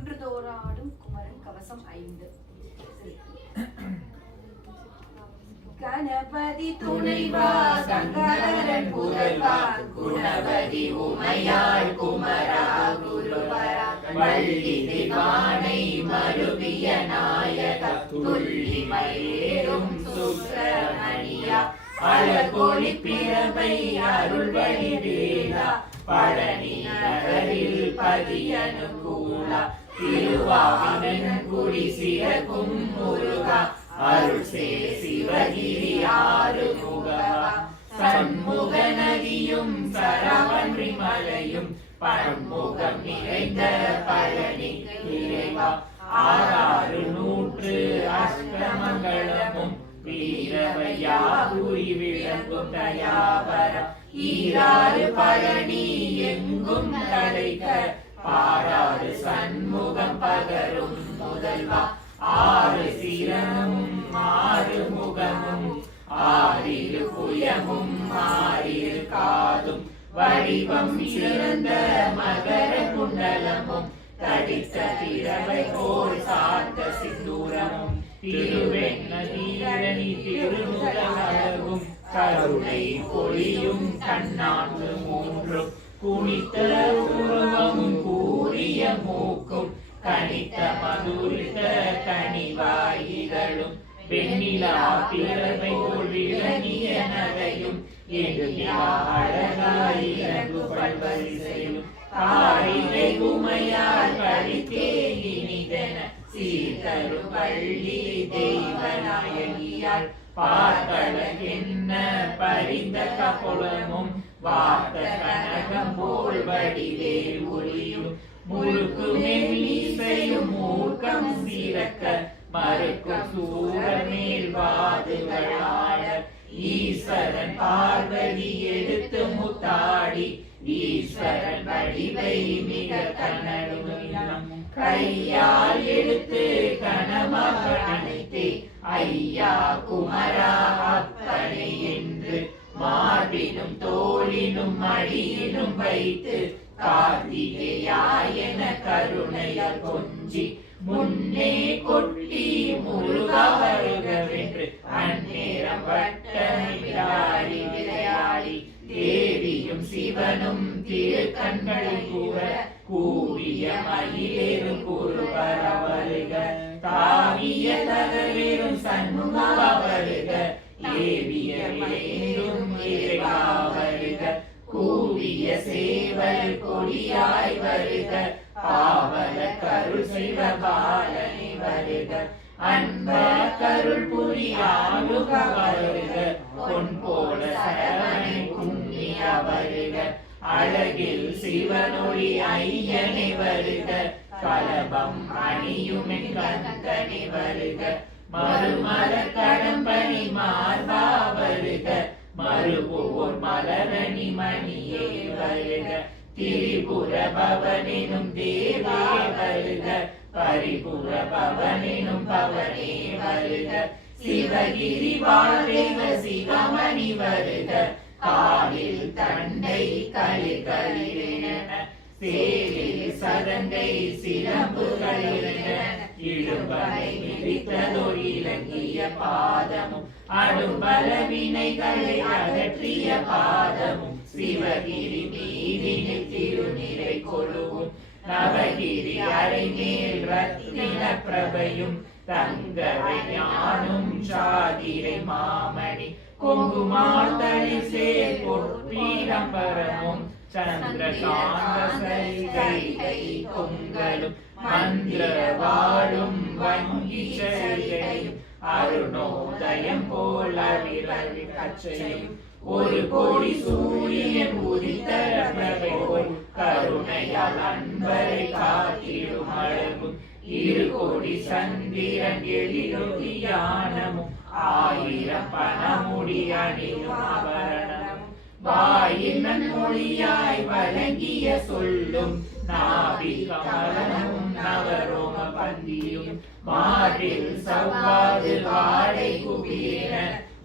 குன்றுதோறாடும் குமரன் கவசம் 5. கணபதி துணைவா சங்கரன் புதல்வா குணவதி உமையாள் குமரா குருவரா வள்ளி திவானை மருவிய நாயக துள்ளி மயிலும் சுப்பிரமணியா அழகொளி பிறவை அருள்வழி வேளா பழனி நகரில் பதியனுகூலா திருவாவினன் குடி சிறக்கும் முருகா அருள் சே சிவகிரி ஆறுமுகவா சண்முக நதியும் சரவன்றி மலையும் பன்முகம் நிறைந்த பழனி இறைவா 600 அஷ்டமங்களமும் வீரவையாகுறி விளங்கும் தயாவரம் ஈராறு பழனி எங்கும் தலைக்க பாராறு சண்முகம் பகரும் முதல்வா 6 சிரமும் 6 முகமும் 6 புயமும் 6 காதும் வடிவம் சிறந்த மகர குண்டலமும் தடித்த திரவை போல் சார்ந்த சிந்தூரமும் திருவெண்ணீரணி திருநுதலகும் கருணை பொழியும் கண்ணாண்டு 3 குனித்த உருவமும் கூறிய மூக்கும் கனித்த மதுரித்த கனிவாயிகளும் வெண்ணிலா பிறவை போல் விளங்கிய நகையும் எண்ணிலா அழகாய் இலங்கு பல்வரிசையும் காரிகை உமையால் கழித்தே இனிதென சீர்தரும் வள்ளி தெய்வநாயகியால் பார்க்கடகென்ன பரிந்த கபுலமும் வார்த்த கனகம் போல் வடிவே ஒளியும் முழுக்கு மெல்லிசையும் மூர்க்கம் சிறக்க மறுக்கும் சூரமேல் வாதுகளாட ஈஸ்வரன் பார்வதி எடுத்து முத்தாடி ஈஸ்வரன் வடிவை மிக கனலும் கையால் எடுத்து கனமாக அணைத்தே ஐயா குமரா அப்பனை என்று மார்பினும் தோளினும் மடியினும் வைத்து கார்த்திகேயாயன கருணையால் கொஞ்சி முன்னே கொட்டி முருகா வருகவென்று அந்நேரம் வட்டமிடாடி விளையாடி தேவியும் சிவனும் திருக்கண்களை கூற கூவிய மயிலேறும் குருவர வருக தாவிய தகவேறும் சண்முகா வருக ஏவிய விளையும் இறைவா வருக கூவிய சேவல் கொடியாய் வருக பாவல கருள் செய்வ பாலனை வருக அன்ப கருள் புரியாளுக வருக பொன் போல சரவணை புண்ணிய வருக அழகில் சிவனொளி ஐயனை வருக கலபம் அணியும் கந்தனை வருக மறுமல கடம்பணி மார்பா வருக மறுபோர் மலரணி மணியே வருக திரிபுர பவனெனும் தேவே வருக பரிபுர பவனெனும் பவனே வருக சிவகிரி வாழ்தேவ சிவமணி வருக காலில் தண்டை களிர் களிரென சேலில் சதங்கை சிலம்புகளிரென இடும்பனை மிதித்ததோர் இலங்கிய பாதமும் அடும்பல வினைகளை அகற்றிய பாதமும் சிவகிரி மீதினில் திருநிறை கொழுவும் நவகிரி அரைமேல் ரத்தின பிரபையும் தங்கவை ஞானும் சாதிரை மாமணி கொங்குமாத்தளி சேர் பொற்பீரம்பரமும் சந்திரகாந்த சரிகை கொங்கலும் மந்திர வாழும் வங்கி சரிகையும் அருணோதயம் போல் அவிரவி கச்சையும் ஒரு கோடி சூரியன் உதித்த பிரபை போல் கருணையால் அன்பரை காத்திடும் அழகும் 2 கோடி சந்திரன் எழிலொளியானமும் 1000 பணமுடி அணியும் ஆபரணமும் வாயினன் மொழியாய் வழங்கிய சொல்லும் நாபி கமலமும் நவரோம பந்தியும் மார்பில் சவ்வாது வாடை குபீர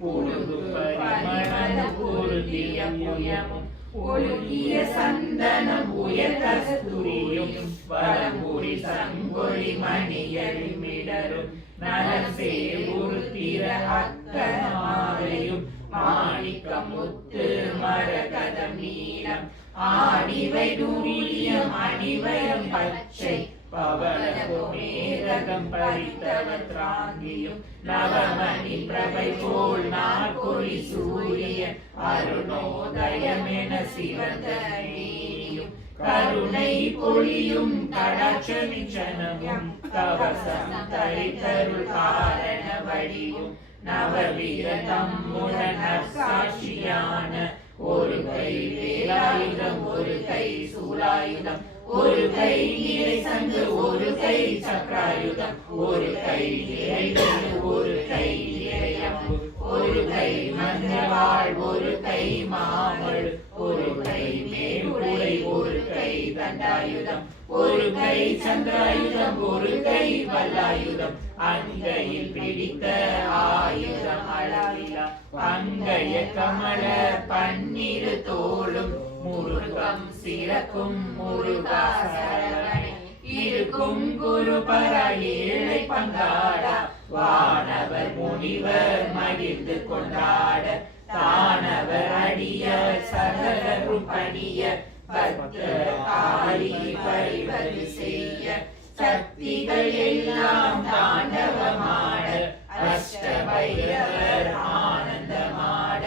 புழுகு பரிமள பொருந்திய முயமும் ஒழுகிய சந்தனம் உயர் கஸ்தூரியும் மாலையும் வலம்புரி சங்கொழி மணி எழுமிடரும் நலசே உருத்திர அக்கன மாலையும் மாணிக்க முத்து மரகதம் நீலம் ஆடிவை துரியம் அணிவயம் பச்சை பவளமேரகம் பரித்தவத்ராங்கியும் நவமணி பிரபை போல் நாற்கொழி சூரியன் அருணோதயமென சிவந்த நீயும் கருணை பொழியும் கடாட்சமிச்சனமும் கவசம் தரித்தருள் காரண வடிவும் நவவீரதம் முரணசாட்சியான ஒரு கை வேலாயுதம் ஒரு கை சூலாயுதம் ஒரு கை நீரை சங்கு ஒரு கை சக்கராயுதம் ஒரு கை நிறைவேறு ஒரு கை நிறையம்பு ஒரு கை மஞ்சவாள் ஒரு கை மாமழு ஒரு கை மேலுடை ஒரு கை தண்டாயுதம் ஒரு கை சந்திராயுதம் ஒரு கை வல்லாயுதம் அங்கையில் பிடித்த ஆயுதம் அளவிலா அங்கைய கமல பன்னிரு தோளும் முருகம் சிறக்கும் முருகா சரவணே இருக்கும் குரு பர ஏழை பங்காட வானவர் முனிவர் மகிழ்ந்து கொண்டாட தானவர் அடிய சகலரும் பணிய பக்த காளி பரிவது செய்ய சக்திகள் எல்லாம் தாண்டவமாட அஷ்ட பைரவர் ஆனந்தமாட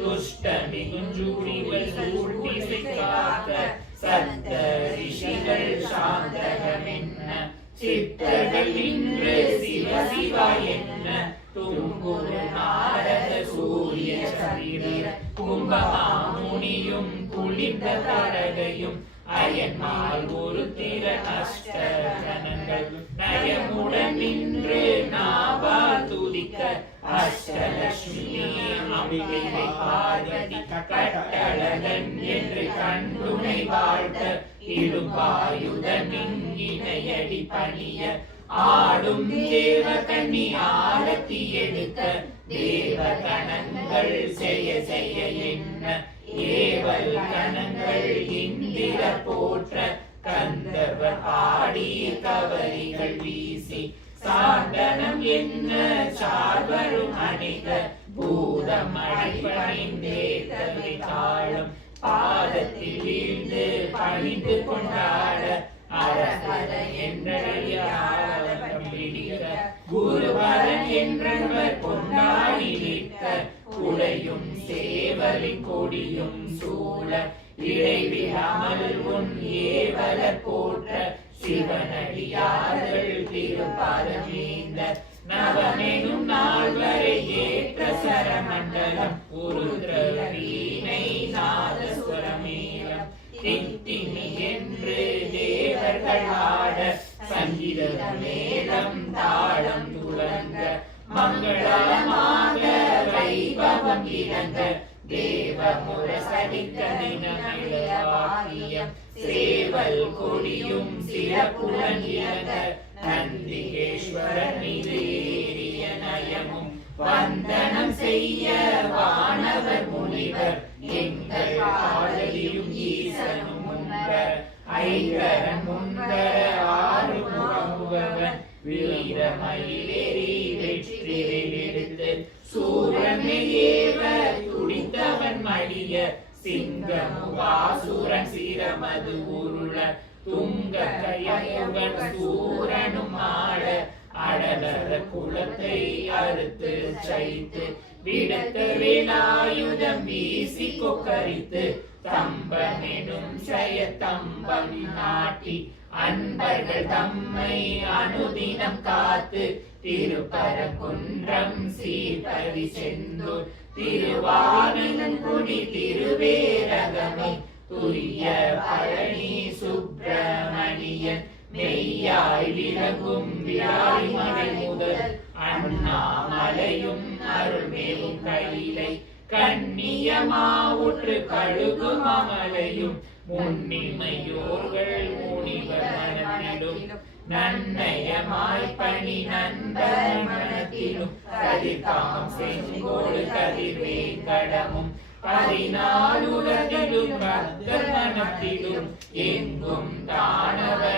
துஷ்ட மிகுஞ்சுரிகள் சூழ்த்தி காக்க சப்த ரிஷிகள் சாந்தகமென்ன சித்தர்கள் நின்று சிவ சிவா என்ன தும்புரு நாரத சூரிய சரீர கும்பமாமுனியும் குளிர்ந்த தரகையும் அயன்மால் ஒரு திர அஷ்ட ஜனங்கள் நயமுடன் நின்று நாவா துதிக்க அஷ்டலட்சுமி அம்பிகை பார்வதி கட்டழகன் என்று கண்டுனை வாழ்த்த இடுபாயுதன் இணையடி பணிய ஆடும் தேவ கண்ணி ஆரத்தி எடுக்க தேவ கணங்கள் செய்ய செய்ய என்ன ஏவல் கணங்கள் இந்திர போற்ற கந்தவ பாடி கவரிகள் வீசி சாந்தனம் என்ன சார்வரும் அணிக பூதம் அடிப்பணிந்தே தலை தாழும் பாதத்தில் வீழ்ந்து பணிந்து கொண்டாட அரசர என்றடியாரம் பிடிக்க குருவரன் என்றவர் கொண்டாடி நிற்க குடையும் சேவலின் கொடியும் சூழ இடைவிடாமல் உன் ஏவல போற்ற சிவனடியார்கள் திருப்பாதமீந்த நவமெனும் நாள் வரை ஏற்ற சரமண்டலம் உருத்ர வீணை நாதஸ்வரமேலம் தித்திமி என்று தேவர்கள் ஆட சங்கீத மேளம் தாளம் துளங்க மங்களமாக வைபவம் இறங்க தேவ முரசடிக்க தினமிழவாக்கியம் சேவல் கொடியும் சிறப்புடன் இறங்க நந்திகேஸ்வரன் மீது ஏறிய நயமும் வந்தனம் செய்ய வானவர் முனிவர் எங்கள் காதலியும் ஈசனும் முன்பர் ஐங்கரன் முன்பர் ஆறு முகமுகவன் வீரமயிலேறி வெற்றி எடுத்து சூரனை ஏவ துடித்தவன் மடிய சிங்கமுகாசுரன் சிரமது உருள துங்க கயமுகன் சூரனும் ஆட அடலர குலத்தை அறுத்து சைத்து விடத்த வேலாயுதம் வீசி கொக்கரித்து தம்பமெனும் ஜெய தம்பம் நாட்டி அன்பர்கள் தம்மை அனுதினம் காத்து திருப்பரங்குன்றம் சீர்பரி செந்தூர் திருவானங்குடி திருவேரகமை துரிய பழனி சுப்பிரமணியன் மெய்யாய் விளங்கும் விராலிமலை முதல் அண்ணாமலையும் அருள்மேவும் கையிலை கண்ணியமாவுற்று கழுகும் அமலையும் முன்னிமையோர்கள் முனிவர் மனத்திலும் நன்னயமாய் பணி நண்பர் மனத்திலும் கதிர்காம் செங்கோடு கதிர்வேங்கடமும் 14 உலகிலும் பக்தர் மனத்திலும் எங்கும் தானவர்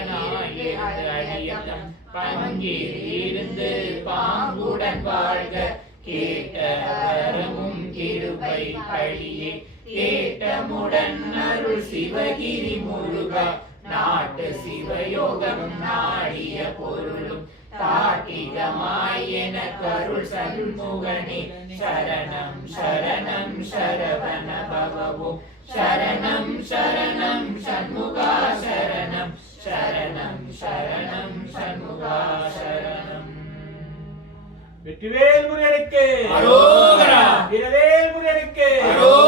பங்கில் இருந்து பாங்குடன் வாழ்க கேட்ட வரமும் கிருபை பழியே கேட்டமுடன் அருள் சிவகிரி முருகா நாட்டு சிவயோகம் நாடிய பொருளும் தாட்டிகமாய் என கருள் சண்முகனே சரணம் சரணம் சரவண பவவும் சரணம் சரணம் சண்முகா சரணம் சரணம் சரணம் சண்முகா சரணம். வெற்றிவேல் முருகனுக்கு அரோகரா. வீரவேல் முருகனுக்கு அரோகரா.